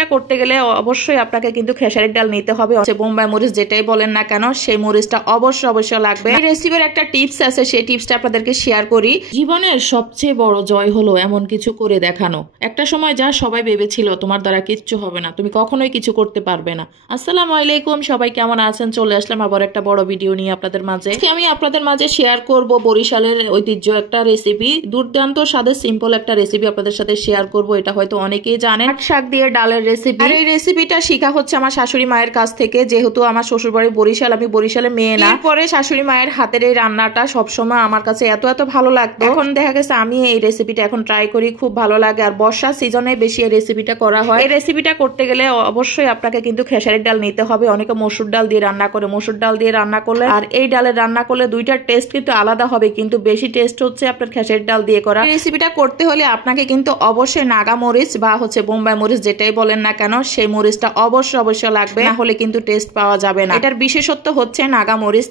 রেসিপিটা করতে গেলে অবশ্যই আপনাকে কিন্তু খেসারির ডাল নিতে হবে, বোম্বাই মরিচ যেটাই বলেন না কেন সেই মরিচটা অবশ্যই লাগবে। এই রেসিপির একটা টিপস আছে, সেই টিপসটা আপনাদেরকে শেয়ার করি। জীবনের সবচেয়ে বড় জয় হলো এমন কিছু করে দেখানো। একটা সময় যা সবাই ভেবেছিল তোমার দ্বারা কিচ্ছু হবে না, তুমি কখনোই কিছু করতে পারবে না। আসসালামু আলাইকুম, সবাই কেমন আছেন? চলে আসলাম আবার একটা বড় ভিডিও নিয়ে আপনাদের মাঝে। আমি আপনাদের মাঝে শেয়ার করব বরিশালের ঐতিহ্য একটা রেসিপি, দুর্দান্ত স্বাদের সিম্পল একটা রেসিপি আপনাদের সাথে শেয়ার করব। এটা হয়তো অনেকেই জানেন, শাক দিয়ে ডালের রেসিপি। আর এই রেসিপিটা শিখা হচ্ছে আমার শাশুড়ি মায়ের কাছ থেকে, যেহেতু আমার শ্বশুর বাড়ি বরিশাল, আমি বরিশালের মেয়ে না। পরে শাশুড়ি মায়ের হাতের এই রান্নাটা সবসময় আমার কাছে এত ভালো লাগতো। এখন দেখা গেছে আমি এই রেসিপিটা এখন ট্রাই করি, খুব ভালো লাগে। আর বর্ষার সিজনে বেশি এই রেসিপিটা করা হয়। এই রেসিপিটা করতে গেলে অবশ্যই আপনাকে কিন্তু খেসারির ডাল নিতে হবে। অনেকে মসুর ডাল দিয়ে রান্না করে, মসুর ডাল দিয়ে রান্না করলে আর এই ডালের রান্না করলে দুইটার টেস্ট কিন্তু আলাদা হবে, কিন্তু বেশি টেস্ট হচ্ছে আপনার খেসারির ডাল দিয়ে করা। এই রেসিপিটা করতে হলে আপনাকে কিন্তু অবশ্যই নাগা মরিচ বা বোম্বাই মরিচ যেটাই বলেন না কেন সেই মরিচটা অবশ্যই লাগবে, না হলে কিন্তু টেস্ট পাওয়া যাবে না। এটার বিশেষত্ব হচ্ছে নাগা মরিচ।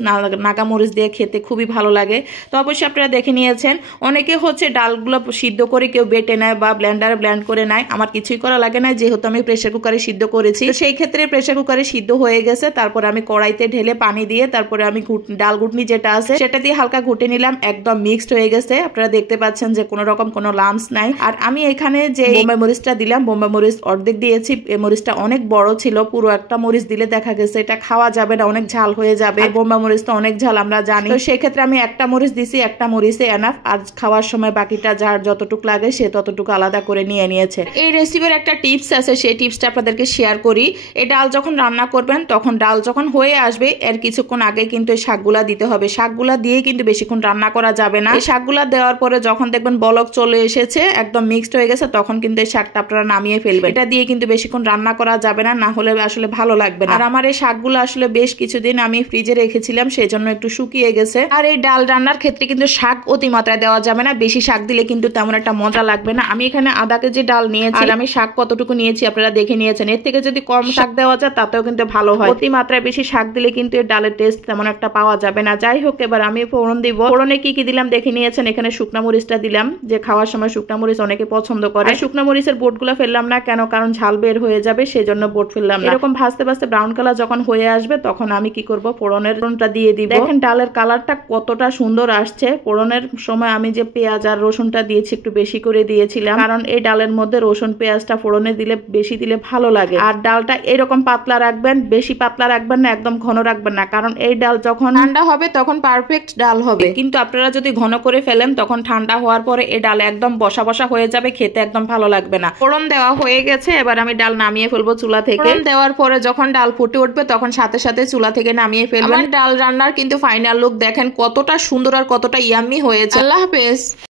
নাগা মরিচ দিয়ে খেতে খুবই ভালো লাগে। তো অবশ্যই আপনারা দেখে নিয়েছেন, অনেকে ডালগুলো সিদ্ধ করে কেউ বেটে নেয় বা ব্লেন্ডারে ব্লেন্ড করে নেয়। আমার কিছুই করা লাগে না, যেহেতু আমি প্রেসার কুকারে সিদ্ধ করেছি। তো সেই ক্ষেত্রে প্রেসার কুকারে সিদ্ধ হয়ে গেছে, তারপরে আমি কড়াইতে ঢেলে পানি দিয়ে তারপরে আমি ডাল ঘুটনি যেটা আছে সেটা দিয়ে হালকা ঘুটে নিলাম। একদম মিক্সড হয়ে গেছে, আপনারা দেখতে পাচ্ছেন যে কোনো রকম কোনো লাম্পস নাই। আর আমি এখানে যে বোম্বাই মরিচটা দিলাম, বোম্বাই মরিচ অর্ধেক দিয়েছি। এই মরিচটা অনেক বড় ছিল, পুরো একটা মরিচ দিলে দেখা গেছে এটা খাওয়া যাবে না, অনেক ঝাল হয়ে যাবে। বোম্বাই মরিচ তো অনেক ঝাল আমরা জানি। তো সেক্ষেত্রে আমি একটা মরিচ দিছি, একটা মরিচে এনাফ। আর খাওয়ার সময় বাকিটা যার যতটুকু লাগে সে ততটুকু আলাদা করে নিয়েছে। এই রেসিপির একটা টিপস আছে, সেই টিপসটা আপনাদেরকে শেয়ার করি। এই ডাল যখন রান্না করবেন, তখন ডাল যখন হয়ে আসবে এর কিছুক্ষণ আগে কিন্তু এই শাকগুলা দিতে হবে। শাকগুলা দিয়ে কিন্তু বেশিক্ষণ রান্না করা যাবে না। এই শাকগুলা দেওয়ার পরে যখন দেখবেন বলক চলে এসেছে, একদম মিক্সড হয়ে গেছে, তখন কিন্তু এই শাকটা আপনারা নামিয়ে ফেলবেন। এটা দিয়ে কিন্তু বেশিক্ষণ রান্না করা যাবে না, না হলে আসলে ভালো লাগবে না। আর আমার এই শাকগুলো আসলে বেশ কিছুদিন আমি ফ্রিজে রেখেছিলাম, সেই জন্য একটু শুকিয়ে গেছে। আর এই ডাল রান্নার ক্ষেত্রে কিন্তু শাক অতিমাত্রায় দেওয়া যাবে না, বেশি শাক দিলে কিন্তু তেমন একটা মজা লাগবে না। আমি এখানে আধা কেজি ডাল নিয়েছি, আর আমি শাক কতটুকু নিয়েছি আপনারা দেখে নিয়েছেন। এর থেকে যদি কম শাক দেওয়া যায় তাতেও কিন্তু ভালো হয়। অতিমাত্রায় বেশি শাক দিলে কিন্তু এর ডালের টেস্ট তেমন একটা পাওয়া যাবে না। যাই হোক, এবার আমি ফোড়ন দিব। ফোড়নে কি দিলাম দেখে নিয়েছেন। এখানে শুকনা মরিচটা দিলাম, যে খাওয়ার সময় শুকনা মরিচ অনেকে পছন্দ করে। শুকনা মরিচের বোটগুলো ফেললাম না কেন, কারণ ঝাল বের হয়ে যাবে, সেজন্য বোট ফেললাম না। এরকম ভাজতে ব্রাউন কালার যখন হয়ে আসবে, তখন আমি কি করব, ফোড়নটা দিয়ে দিব। দেখেন ডালের কালারটা কতটা সুন্দর আসছে। ফোড়নের সময় আমি যে পেঁয়াজ আর রসুনটা দিয়েছি একটু বেশি করে দিয়েছিলাম, কারণ এই ডালের মধ্যে রসুন পেঁয়াজটা ফোড়নে দিলে বেশি দিলে ভালো লাগে। আর ডালটা এরকম পাতলা রাখবেন, বেশি পাতলা রাখবেন না, একদম ঘন রাখবেন না, কারণ এই ডাল যখন ঠান্ডা হবে তখন পারফেক্ট ডাল হবে। কিন্তু আপনারা যদি ঘন করে ফেলেন, তখন ঠান্ডা হওয়ার পরে এই ডাল একদম বসা হয়ে যাবে, খেতে একদম ভালো লাগবে না। ফোড়ন দেওয়া হয়ে গেছে, এবার আমি ডাল নামিয়ে ফেলবো চুলা থেকে। ফোড়ন দেওয়ার পরে যখন ডাল ফুটে উঠবে, তখন সাথে চুলা থেকে নামিয়ে ফেলবেন। ডাল রান্নার কিন্তু ফাইনাল লুক দেখেন কতটা সুন্দর আর কতটা ইয়াম্মি হয়েছে। আল্লাহ হাফেজ।